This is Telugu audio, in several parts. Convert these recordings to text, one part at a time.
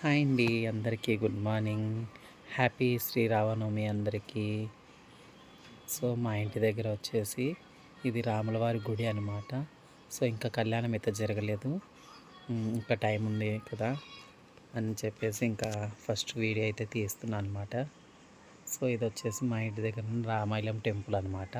హాయ్ అండి, అందరికీ గుడ్ మార్నింగ్. హ్యాపీ శ్రీరామనవమి అందరికీ. సో మా ఇంటి దగ్గర వచ్చేసి ఇది రాములవారి గుడి అనమాట. సో ఇంకా కళ్యాణం అయితే జరగలేదు, ఇంకా టైం ఉంది కదా అని చెప్పేసి ఇంకా ఫస్ట్ వీడియో అయితే తీస్తున్నాను అనమాట. సో ఇది వచ్చేసి మా ఇంటి దగ్గర రామాయణం టెంపుల్ అనమాట.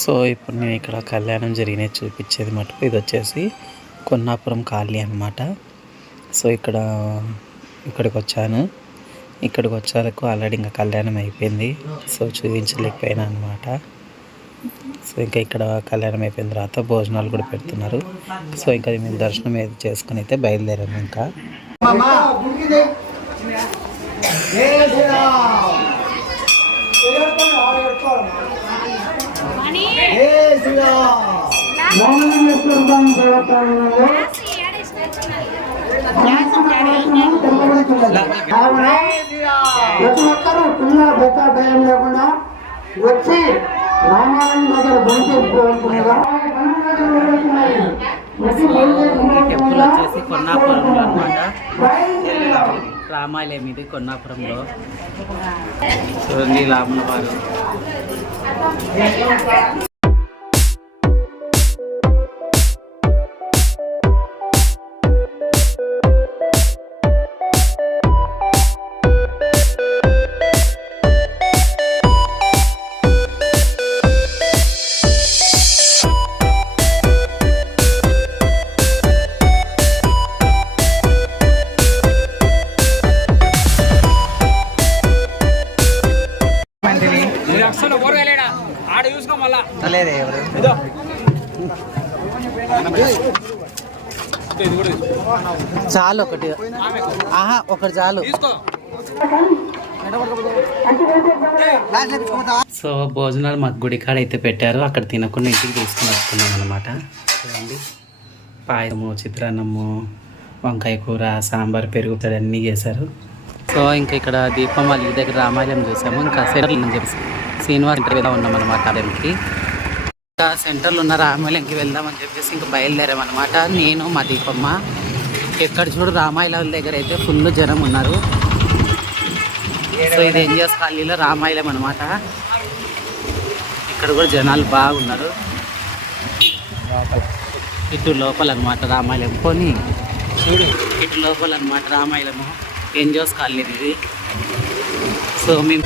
సో ఇప్పుడు నేను ఇక్కడ కళ్యాణం జరిగినది చూపించేది మటుకు ఇది వచ్చేసి కొన్నాపురం కాలనీ అనమాట. సో ఇక్కడికి వచ్చాను. ఇక్కడికి వచ్చేందుకు ఆల్రెడీ ఇంకా కళ్యాణం అయిపోయింది, సో చూపించలేకపోయాను అనమాట. సో ఇంకా ఇక్కడ కళ్యాణం అయిపోయిన తర్వాత భోజనాలు కూడా పెడుతున్నారు. సో ఇంకా మేము దర్శనం ఏది చేసుకుని అయితే బయలుదేరాము. ఇంకా ప్రతి ఒక్కరూ పిల్ల బెత్త భయం లేకుండా వచ్చి రామాయణం దగ్గర బయలుదేరుకోవాలనుకునేగా టెంపుల్ వచ్చేసి కొన్నాపురంలో అనమాట. రామాలయం ఇది కొన్నాపురంలో. చూడండి రాముల వారు. చాలు ఒకటి, ఒకటి చాలు. సో భోజనాలు మాకు గుడి కాడ అయితే పెట్టారు, అక్కడ తినకుండా ఇంటికి తీసుకుని వస్తున్నాం అనమాట. చూడండి పాయసము, చిత్రాన్నము, వంకాయ కూర, సాంబార్, పెరుగు అన్నీ చేశారు. సో ఇంకా ఇక్కడ దీపం వాళ్ళ దగ్గర రామాయణం చూసాము. ఇంకా సెంటర్లు అని చెప్పి శ్రీనివాస్ ఇంటర్వ్యూలో ఉన్నాం అనమాట. అక్కడికి ఇంకా సెంటర్లో ఉన్న రామాయణంకి వెళ్దామని చెప్పేసి ఇంకా బయలుదేరామన్నమాట. నేను మా దీపమ్మ. ఎక్కడ చూడు రామాయణం దగ్గర అయితే ఫుల్ జనం ఉన్నారు. సో ఇది ఎన్జిఎస్ కాలనీలో రామాయణం అనమాట. ఇక్కడ కూడా జనాలు బాగున్నారు. ఇటు లోపల అనమాట రామాయణం. పోనీ ఇటు లోపల అనమాట రామాయణము. ఎన్జిఎస్ కాలనీ ఇది. సో మేము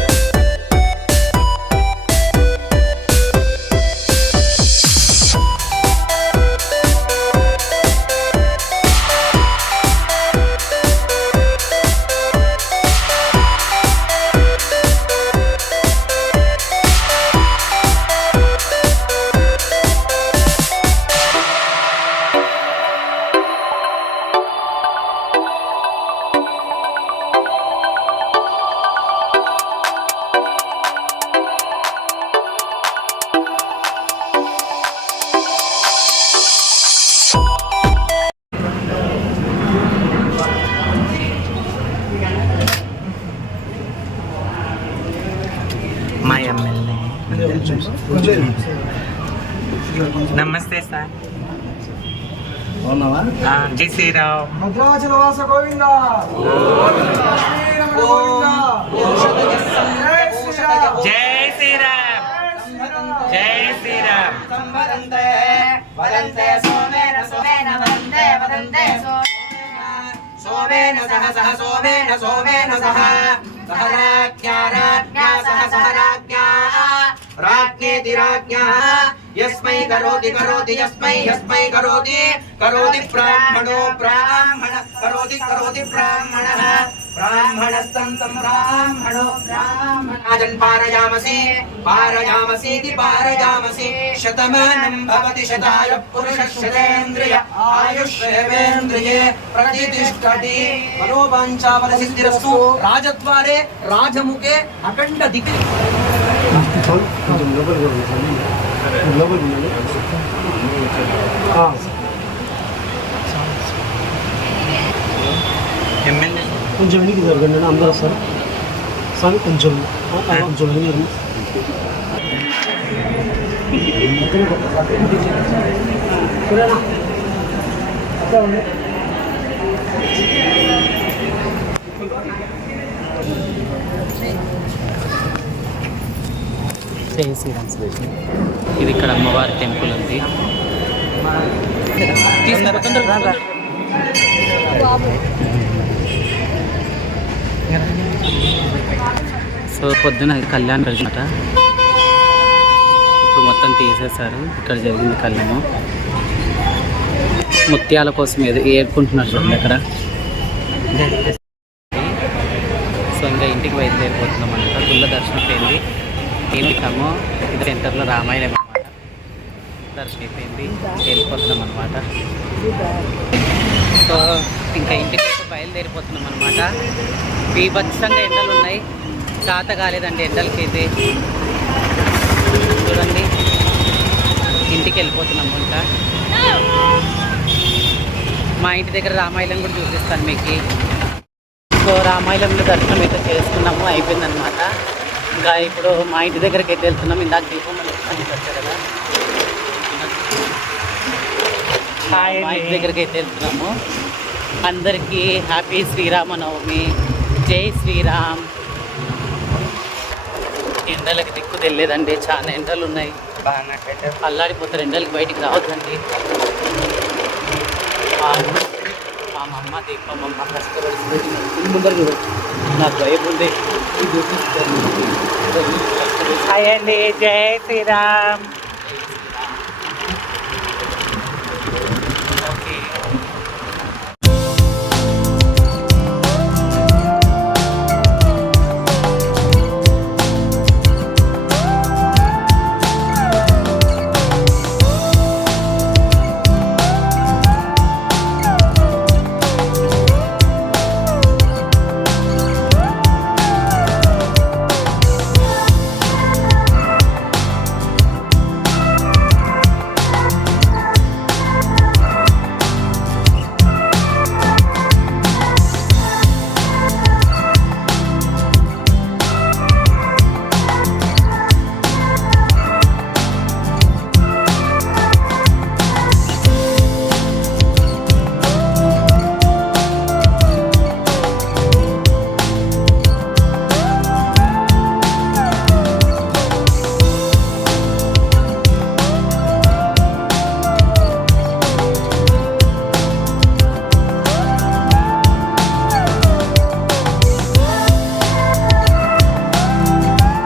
నమస్తే సార్. జై శ్రీరామ్. భద్రాచలవాస గోవింద. జై శ్రీరామ్. జై శ్రీరామ్. సోమేన సహ సహ సోమేన సోమేన సహ సహ రాజ్ఞా రాజ్ఞా సహ సహ రాజ్ఞా రాజ్ఞేతి రాజ్ఞా यस्मै करोति करोति यस्मै यस्मै करोति करोति ब्राह्मणो ब्राह्मण करोति करोति ब्राह्मणः ब्राह्मणस्तन्तं ब्राह्मणो ब्राह्मणाजन् पारयामसीति पारयामसि शतमानं भवति शताय पुरुषः शतेन्द्रिय आयुष्येवेन्द्रिये प्रतिष्ठति मनोवाञ्छाफलसिद्धिरस्तु राजद्वारे राजमुखे अखण्ड दिक् కొంచెం వెనక్కి జరగండి అందరూ సార్ సార్ కొంచెం కొంచెం వెనక్కి జై శ్రీరామ్. ఇది ఇక్కడ అమ్మవారి టెంపుల్ ఉంది. సో పొద్దున కళ్యాణ్ అనమాట. ఇప్పుడు మొత్తం తీసేశారు. ఇక్కడ జరిగింది కళ్యాణం. ముత్యాల కోసం ఏడుకుంటున్నారు చూడండి అక్కడ. సో ఇంకా ఇంటికి బయలుదేరిపోతున్నాం అనమాట. గుళ్ళ దర్శనం అయిపోయింది. ఏమిటామో ఇది సెంటర్లో రామాయణం అనమాట. దర్శనం అయిపోయింది, వెళ్ళిపోతున్నాం అనమాట. సో ఇంకా ఇంటికి బయలుదేరిపోతున్నాం అనమాట. బీభత్సంగా ఎండలు ఉన్నాయి. చాత కాలేదండి ఎండలకి అయితే. చూడండి ఇంటికి వెళ్ళిపోతున్నాము. ఇంకా మా ఇంటి దగ్గర రామాయణం కూడా చూపిస్తాను మీకు. సో రామాయణంలో దర్శనం అయితే చేసుకున్నాము, అయిపోయిందనమాట. ఇంకా ఇప్పుడు మా ఇంటి దగ్గరికి అయితే వెళ్తున్నాం. ఇందాక దీపం వచ్చారు కదా, మా ఇంటి దగ్గరికి అయితే వెళ్తున్నాము. అందరికీ హ్యాపీ శ్రీరామనవమి, జై శ్రీరామ్. ఎండలకి దిక్కు తెలియదండి, చాలా ఎండలు ఉన్నాయి. అల్లాడిపోతారు ఎండలకి, బయటికి రావద్దండి. మా అమ్మ దీపమ్మ కష్టపడి ముందర చూడచ్చు. నాకు భయం ఉంది. హాయ్ అండి, జై శ్రీరామ్.